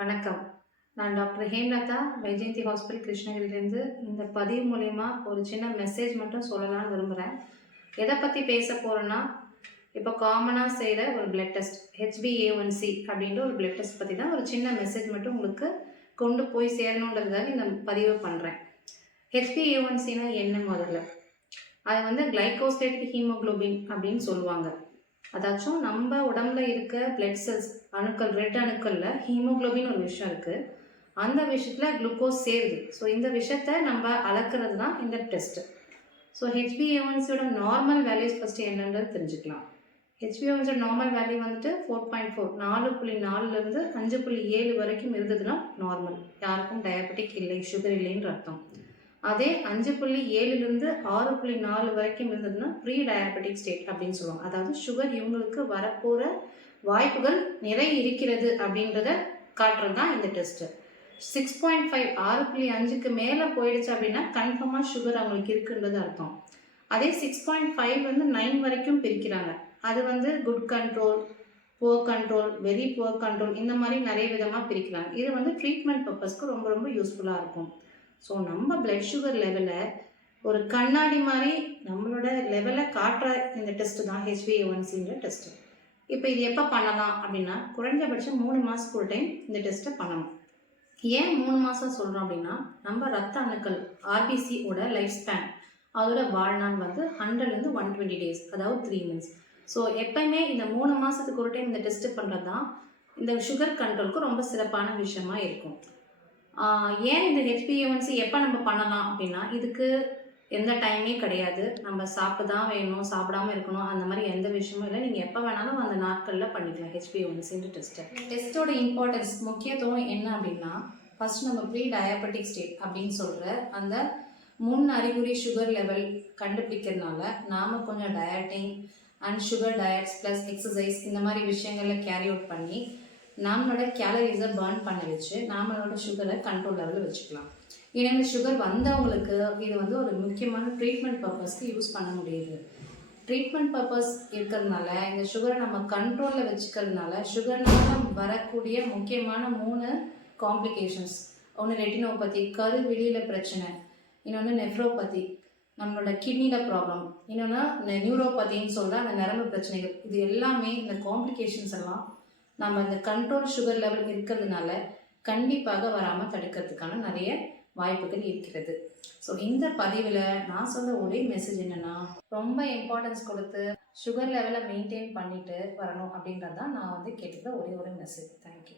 வணக்கம். நான் doctor Hemlata, Vyjayanthi hospital கிருஷ்ணகிரியிலேருந்து இந்த பதிவு மூலயமா ஒரு சின்ன மெசேஜ் மட்டும் சொல்லலாம்னு விரும்புகிறேன். எதை பற்றி பேச போகிறேன்னா, இப்போ காமனாக செய்கிற ஒரு பிளட் டெஸ்ட் HbA1c அப்படின்ற ஒரு பிளட் டெஸ்ட் பற்றி தான் ஒரு சின்ன மெசேஜ் மட்டும் உங்களுக்கு கொண்டு போய் சேரணுன்றதுக்காக இந்த பதிவை பண்ணுறேன். HbA1cனா என்ன முதல்ல? அது வந்து கிளைகோசிலேட்டட் ஹீமோகுளோபின் அப்படின்னு சொல்லுவாங்க. அதாச்சும் நம்ம உடம்புல இருக்க பிளட் செல்ஸ் அணுக்கள், ரெட் அணுக்களில் ஹீமோகுளோபின் ஒரு விஷயம் இருக்குது. அந்த விஷயத்தில் குளுக்கோஸ் சேருது. ஸோ இந்த விஷயத்தை நம்ம அளக்கிறது தான் இந்த டெஸ்ட்டு. ஸோ HbA1cயோட நார்மல் வேல்யூஸ் ஃபஸ்ட்டு என்னன்றது தெரிஞ்சுக்கலாம். HbA1cயோட நார்மல் வேல்யூ வந்துட்டு 4.4, 4.4லேருந்து 5.7 வரைக்கும் இருந்ததுன்னா நார்மல். யாருக்கும் டயபெட்டிக் இல்லை, சுகர் இல்லைன்ற அர்த்தம். அதே 5.7லேருந்து 6.4 வரைக்கும் இருந்ததுன்னா ப்ரீ டயபெட்டிக் ஸ்டேட் அப்படின்னு சொல்லுவாங்க. அதாவது சுகர் இவங்களுக்கு வரப்போகிற வாய்ப்புகள் நிறைய இருக்கிறது அப்படின்றத காட்டுறது தான் இந்த டெஸ்ட்டு. 6.5, 6.5க்கு மேலே போயிடுச்சு அப்படின்னா கன்ஃபார்மாக சுகர் அவங்களுக்கு இருக்குன்றது அர்த்தம். அதே 6.5 9 வரைக்கும் பிரிக்கிறாங்க. அது வந்து good control, poor control, very poor control, இந்த மாதிரி நிறைய விதமாக பிரிக்கிறாங்க. இது வந்து ட்ரீட்மெண்ட் பர்பஸ்க்கு ரொம்ப ரொம்ப யூஸ்ஃபுல்லாக இருக்கும். ஸோ நம்ம பிளட் சுகர் லெவலை ஒரு கண்ணாடி மாதிரி நம்மளோட லெவலை காட்டுற இந்த டெஸ்ட்டு தான் HbA1cன்ற டெஸ்ட்டு. இப்போ இது எப்போ பண்ணலாம் அப்படின்னா, குறைஞ்சபட்சம் 3 மாதத்துக்கு ஒரு டைம் இந்த டெஸ்ட்டை பண்ணணும். ஏன் 3 மாதம் சொல்கிறோம் அப்படின்னா, நம்ம ரத்த அணுக்கள் RBCயோட லைஃப் ஸ்பேன், அதோட வாழ்நாள் வந்து 100லேருந்து 120 டேஸ், அதாவது 3 months. ஸோ எப்பயுமே இந்த 3 மாதத்துக்கு ஒரு டைம் இந்த டெஸ்ட்டு பண்ணுறது தான் இந்த சுகர் கண்ட்ரோலுக்கு ரொம்ப சிறப்பான விஷயமா இருக்கும். ஏன் இந்த HbA1c எப்போ நம்ம பண்ணலாம் அப்படின்னா, இதுக்கு எந்த டைமே கிடையாது. நம்ம சாப்பிட்டு தான் வேணும், சாப்பிடாமல் இருக்கணும், அந்த மாதிரி எந்த விஷயமும் இல்லை. நீங்கள் எப்போ வேணாலும் அந்த நாட்களில் பண்ணிக்கலாம் HbA1cன்ற டெஸ்ட்டை. டெஸ்ட்டோட இம்பார்ட்டன்ஸ், முக்கியத்துவம் என்ன அப்படின்னா, ஃபஸ்ட் நம்ம ப்ரீ டயபெட்டிக் ஸ்டேட் அப்படின்னு சொல்கிற அந்த முன் அறிகுறி சுகர் லெவல் கண்டுபிடிக்கிறதுனால நாம் கொஞ்சம் dieting and sugar diets plus exercise இந்த மாதிரி விஷயங்களில் கேரி அவுட் பண்ணி நம்மளோட கேலரிஸை பர்ன் பண்ண வச்சு நம்மளோட சுகரை கண்ட்ரோல் லெவலில் வச்சுக்கலாம். ஏன்னா இந்த சுகர் வந்தவங்களுக்கு இது வந்து ஒரு முக்கியமான ட்ரீட்மெண்ட் பர்பஸ்க்கு யூஸ் பண்ண முடியுது. ட்ரீட்மெண்ட் பர்பஸ் இருக்கிறதுனால இந்த சுகரை நம்ம கண்ட்ரோலில் வச்சுக்கிறதுனால சுகர்னால் வரக்கூடிய முக்கியமான 3 காம்ப்ளிகேஷன்ஸ். ஒன்று ரெட்டினோபதி, கருவிழியில் பிரச்சனை, இன்னொன்று நெஃப்ரோபதி, நம்மளோட கிட்னியில் ப்ராப்ளம், இன்னொன்று நியூரோபதின்னு சொல்கிற அந்த நரம்பு பிரச்சனைகள். இது எல்லாமே இந்த காம்ப்ளிகேஷன்ஸ் எல்லாம் நம்ம இந்த கண்ட்ரோல் சுகர் லெவல் இருக்கிறதுனால கண்டிப்பாக வராமல் தடுக்கிறதுக்கான நிறைய வாய்ப்புகள் இருக்கிறது. ஸோ இந்த பதிவில் நான் சொல்ல ஒரே மெசேஜ் என்னென்னா, ரொம்ப இம்பார்ட்டன்ஸ் கொடுத்து சுகர் லெவலை மெயின்டைன் பண்ணிட்டு வரணும் அப்படின்றது தான் நான் வந்து கேட்டுக்கிற ஒரே ஒரு மெசேஜ். தேங்க்யூ.